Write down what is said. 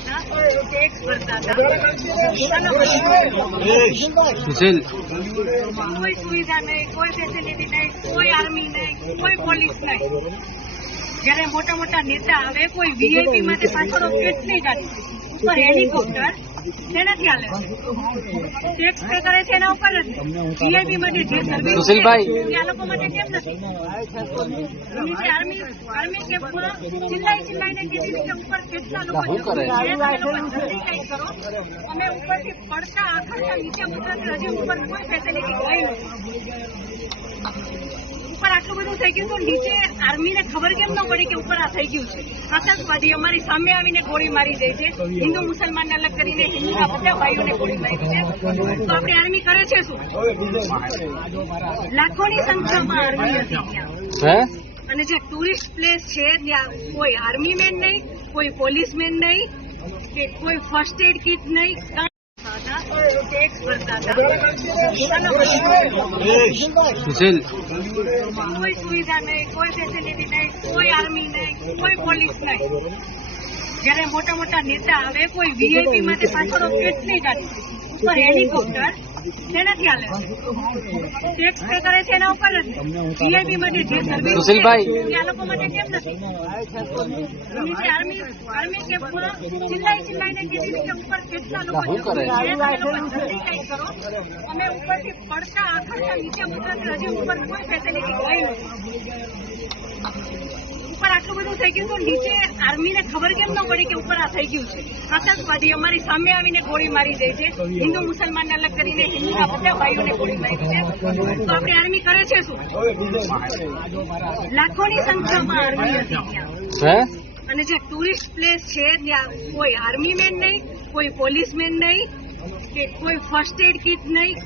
હતા, ટેક્સ ભરતા હતા, કોઈ સુવિધા નહીં, કોઈ ફેસિલિટી નહીં, કોઈ આર્મી નહીં, કોઈ પોલીસ નહીં. જયારે મોટા મોટા નેતા આવે કોઈ વીઆઈપી માટે પાછળ કેટલી ગાડી ઉપર હેલિકોપ્ટર તેનાથી હાલે ટેક્સ પે કરે છે એના ઉપર જ વીઆઈપી માટે જે સર્વિસ સુશીલભાઈ આ લોકો માટે કેમ નથી? નીચે આર્મી કેમ્પમાં ચિલ્લાઈને કીધી કે ઉપર કેટલા લોકો જલ્દી કંઈક કરો. અમે ઉપરથી પડતા આખા નીચે ઉતરતા હજી ઉપર કોઈ ફેસિલિટી ગઈ નથી. ઉપર આટલું બધું થઈ ગયું તો નીચે આર્મીને ખબર કેમ ન પડી કે ઉપર આ થઈ ગયું છે? આતંકવાદી અમારી સામે આવીને ગોળી મારી દે છે, હિન્દુ મુસલમાનને અલગ કરીને હિન્દુના બધા ભાઈઓને ગોળી મારી છે. તો આપણી આર્મી કરે છે શું? લાખોની સંખ્યામાં આર્મી હતી ત્યાં. અને જે ટુરિસ્ટ પ્લેસ છે ત્યાં કોઈ આર્મી મેન નહીં, કોઈ પોલીસ મેન નહીં, કે કોઈ ફર્સ્ટ એડ કિટ નહીં, ટેક્સ ભરતા હતા, કોઈ સુવિધા નહીં, કોઈ ફેસિલિટી નહીં, કોઈ આર્મી નહીં, કોઈ પોલીસ નહીં. જયારે મોટા મોટા નેતા આવે કોઈ વીઆઈપી માટે પાછળ કેટલી ગાડી ઉપર હેલિકોપ્ટર તેનાથી હાલે ટેક્સ પે કરે છે એના ઉપર જ વીઆઈપી માટે જે સર્વિસ સુશીલભાઈ આ લોકો માટે કેમ નથી? નીચે આર્મી કેમ્પમાં ચિલ્લાઈને કીધી કે ઉપર કેટલા લોકો જલ્દી કંઈક કરો. અમે ઉપરથી પડતા આખા નીચે ઉતરતા હજી ઉપર કોઈ ફેસિલિટી ગઈ નથી. ઉપર આટલું બધું થઈ ગયું તો નીચે આર્મીને ખબર કેમ ન પડી કે ઉપર આ થઈ ગયું છે? આતંકવાદી અમારી સામે આવીને ગોળી મારી દે છે, હિન્દુ મુસલમાનને અલગ કરીને હિન્દુના બધા ભાઈઓને ગોળી મારી છે. તો આપણી આર્મી કરે છે શું? લાખોની સંખ્યામાં આર્મી હતી ત્યાં. અને જે ટુરિસ્ટ પ્લેસ છે ત્યાં કોઈ આર્મી મેન નહીં, કોઈ પોલીસ મેન નહીં, કે કોઈ ફર્સ્ટ એડ કિટ નહીં.